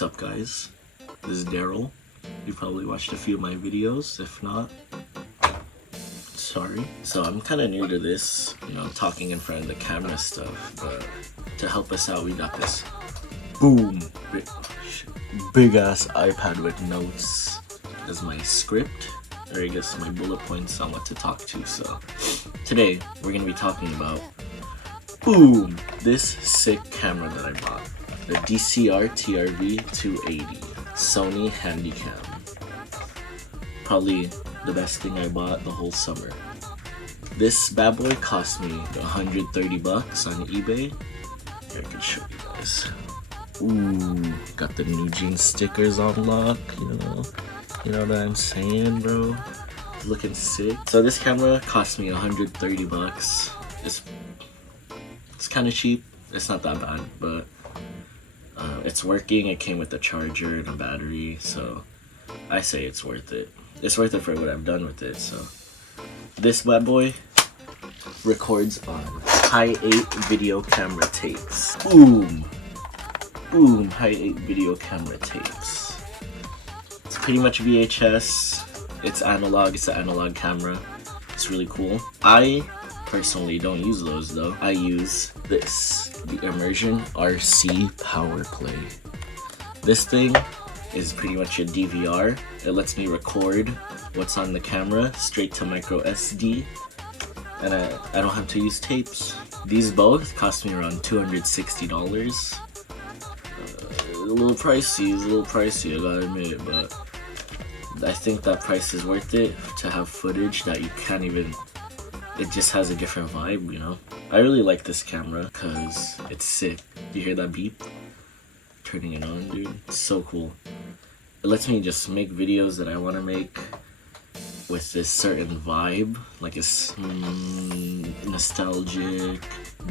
What's up, guys? This is Daryl. You probably watched a few of my videos. If not, sorry. So I'm kind of new to this, talking in front of the camera stuff, but to help us out, we got this big ass iPad with notes as my script, or I guess my bullet points on what to talk to. So today we're gonna be talking about this sick camera that I bought, the DCR-TRV280 Sony Handycam. Probably the best thing I bought the whole summer. This bad boy cost me 130 bucks on eBay. Here, I can show you guys. Got the new jeans stickers on lock, you know what I'm saying, bro? Looking sick. So this camera cost me 130 bucks. It's kind of cheap. It's not that bad, but it's working. It came with a charger and a battery, so I say it's worth it. It's worth it for what I've done with it. So this bad boy records on high 8 video camera tapes. High 8 video camera tapes. It's pretty much VHS. It's analog. It's an analog camera. It's really cool. I personally don't use those though. I use this, the Immersion RC Power Play. This thing is pretty much a DVR. It lets me record what's on the camera straight to micro SD, and I don't have to use tapes. These both cost me around $260. A little pricey, I gotta admit, but I think that price is worth it to have footage that you can't even, it just has a different vibe, I really like this camera because it's sick. You hear that beep? Turning it on, dude. It's so cool. It lets me just make videos that I want to make with this certain vibe, like it's nostalgic,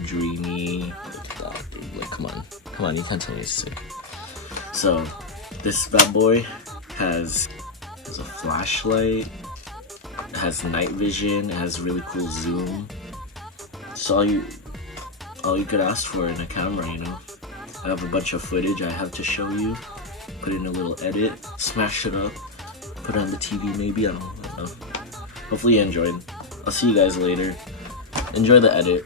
dreamy. Look at that, dude. Like, come on, you can't tell me it's sick. So this bad boy has a flashlight, it has night vision, it has really cool zoom. It's all you could ask for in a camera, I have a bunch of footage I have to show you, put in a little edit, smash it up, put it on the TV maybe, I don't know. Hopefully you enjoyed. I'll see you guys later. Enjoy the edit.